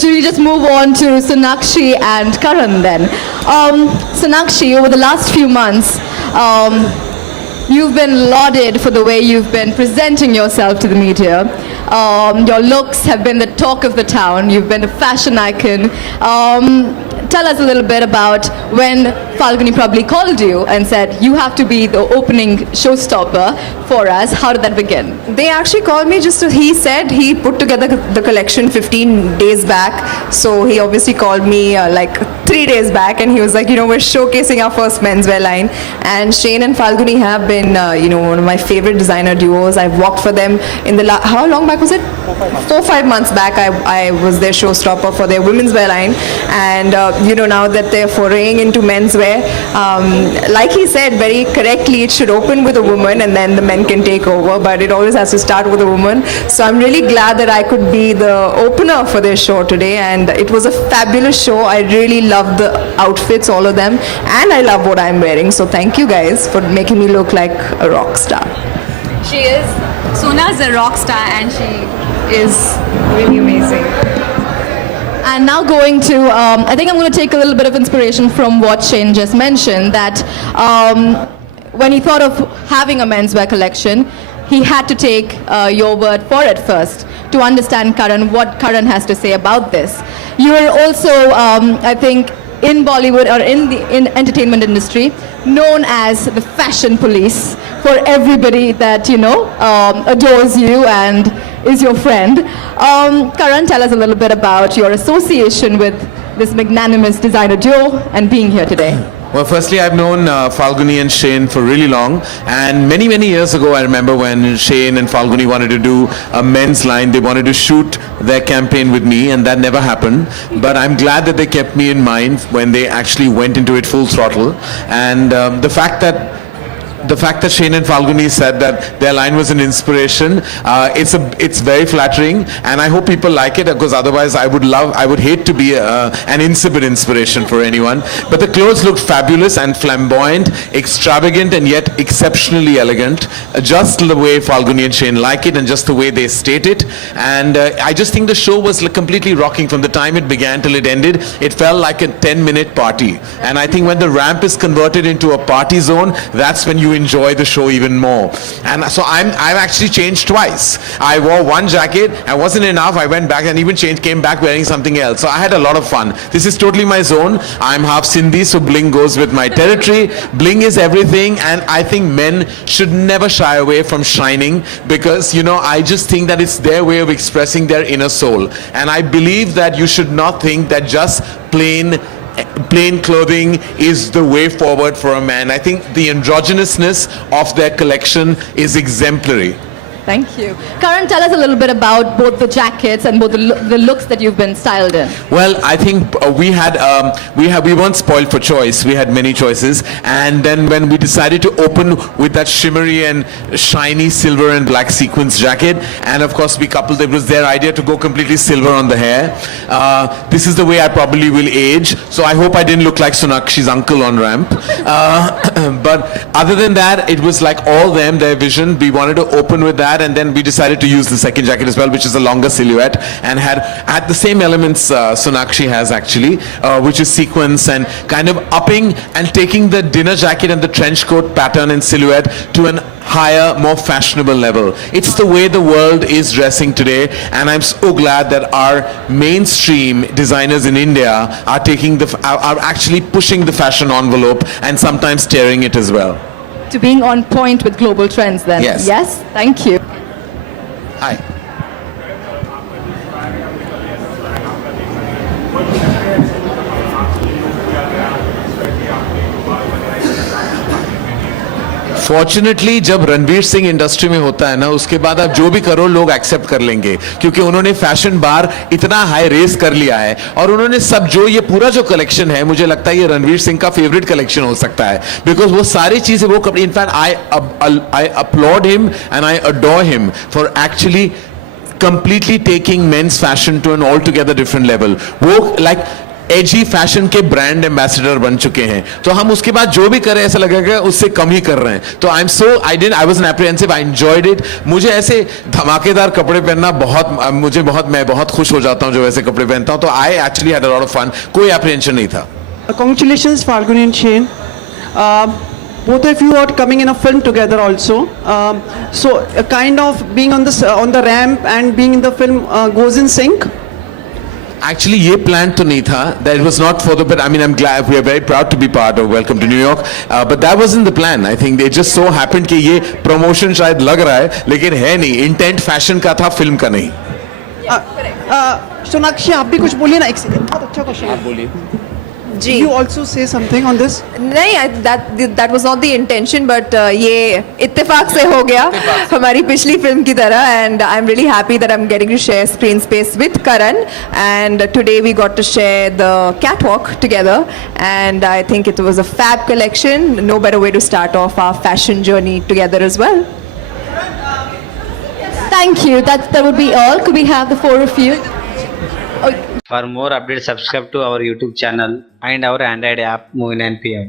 should we just move on to Sonakshi and Karan then? Sonakshi, over the last few months, you've been lauded for the way you've been presenting yourself to the media. Your looks have been the talk of the town. You've been a fashion icon. Tell us a little bit about when Falguni probably called you and said, you have to be the opening showstopper for us. How did that begin? They actually called me he said he put together the collection 15 days back. So he obviously called me like 3 days back and he was like, we're showcasing our first menswear line. And Shane and Falguni have been, one of my favorite designer duos. I've worked for them in how long back was it? 4-5 months back. I was their showstopper for their women's wear line. And, now that they're foraying into menswear, like he said very correctly, it should open with a woman and then the men can take over, but it always has to start with a woman. So I'm really glad that I could be the opener for their show today, and it was a fabulous show. I really loved the outfits, all of them, and I love what I'm wearing. So thank you guys for making me look like a rock star. She is. Sona's a rock star and she is really amazing. And now going to, I think I'm going to take a little bit of inspiration from what Shane just mentioned, that when he thought of having a menswear collection, he had to take your word for it first to understand Karan, what Karan has to say about this. You are also, I think, in Bollywood or in entertainment industry, known as the fashion police for everybody that, adores you and is your friend. Karan, tell us a little bit about your association with this magnanimous designer duo and being here today. Well, firstly, I've known Falguni and Shane for really long, and many, many years ago, I remember when Shane and Falguni wanted to do a men's line. They wanted to shoot their campaign with me, and that never happened. But I'm glad that they kept me in mind when they actually went into it full throttle. And the fact that Shane and Falguni said that their line was an inspiration, it's very flattering, and I hope people like it, because otherwise I would hate to be an insipid inspiration for anyone. But the clothes looked fabulous and flamboyant, extravagant, and yet exceptionally elegant, just the way Falguni and Shane like it and just the way they state it. And I just think the show was completely rocking from the time it began till it ended. It felt like a 10-minute party, and I think when the ramp is converted into a party zone, that's when you enjoy the show even more. And so I've actually changed twice. I wore one jacket and wasn't enough. I went back and even came back wearing something else. So I had a lot of fun. This is totally my zone. I'm half Sindhi, so bling goes with my territory. Bling is everything, and I think men should never shy away from shining, because I just think that it's their way of expressing their inner soul. And I believe that you should not think that just plain clothing is the way forward for a man. I think the androgynousness of their collection is exemplary. Thank you. Karan, tell us a little bit about both the jackets and both the looks that you've been styled in. Well, I think we weren't spoiled for choice. We had many choices, and then when we decided to open with that shimmery and shiny silver and black sequins jacket, and of course we coupled, it was their idea to go completely silver on the hair. This is the way I probably will age, so I hope I didn't look like Sonakshi's uncle on ramp. But other than that, it was like all them, their vision. We wanted to open with that, and then we decided to use the second jacket as well, which is a longer silhouette and had the same elements Sonakshi has actually, which is sequins and kind of upping and taking the dinner jacket and the trench coat pattern and silhouette to an higher, more fashionable level. It's the way the world is dressing today, and I'm so glad that our mainstream designers in India are actually pushing the fashion envelope and sometimes tearing it as well. To being on point with global trends then. Yes. Yes, thank you. Hi. Fortunately जब Ranveer Singh industry में होता है ना, उसके बाद आप जो भी करो लोग एक्सेप्ट कर लेंगे, क्योंकि उन्होंने फैशन बार इतना हाई रेस कर लिया है, और उन्होंने सब जो ये पूरा जो कलेक्शन है, मुझे लगता है ये रणवीर सिंह का फेवरेट कलेक्शन हो सकता है, बिकॉज वो सारी चीजें वो कपड़े, in fact I upload him and I adore him for actually completely taking men's fashion to an altogether different level. वो like एजी फैशन के ब्रांड एम्बेसडर बन चुके हैं, तो हम उसके बाद जो भी करें ऐसा लगेगा उससे कम ही कर रहे हैं. तो I was apprehensive, I enjoyed it. मुझे ऐसे धमाकेदार कपड़े पहनना मैं बहुत खुश हो जाता हूं जो ऐसे कपड़े पहनता हूं. तो I actually had a lot of fun. कोई एप्रीहेंशन नहीं था. Congratulations, Falguni and Shane. Both of you are coming in a film together also. So, kind of being on the ramp and being in the film goes in sync. Actually, ये plan तो नहीं था. That was not for the. But I mean, I'm glad we are very proud to be part of Welcome to New York. But that wasn't the plan. I think they just so happened कि ये promotion शायद लग रहा है, लेकिन है नहीं. Intent fashion का था, film का नहीं. सोनाक्षी आप भी कुछ बोलिए ना. एक सेकंड, बहुत अच्छा क्वेश्चन. आप बोलिए. जी. You also say something on this? नहीं, that was not the intention, but ये इत्तेफाक से हो गया हमारी पिछली फिल्म की तरह. And I'm really happy that I'm getting to share screen space with Karan, and today we got to share the catwalk together, and I think it was a fab collection. No better way to start off our fashion journey together as well. Thank you. That would be all. Could we have the four of you? For more updates, subscribe to our YouTube channel and our Android app Movie 9 PM.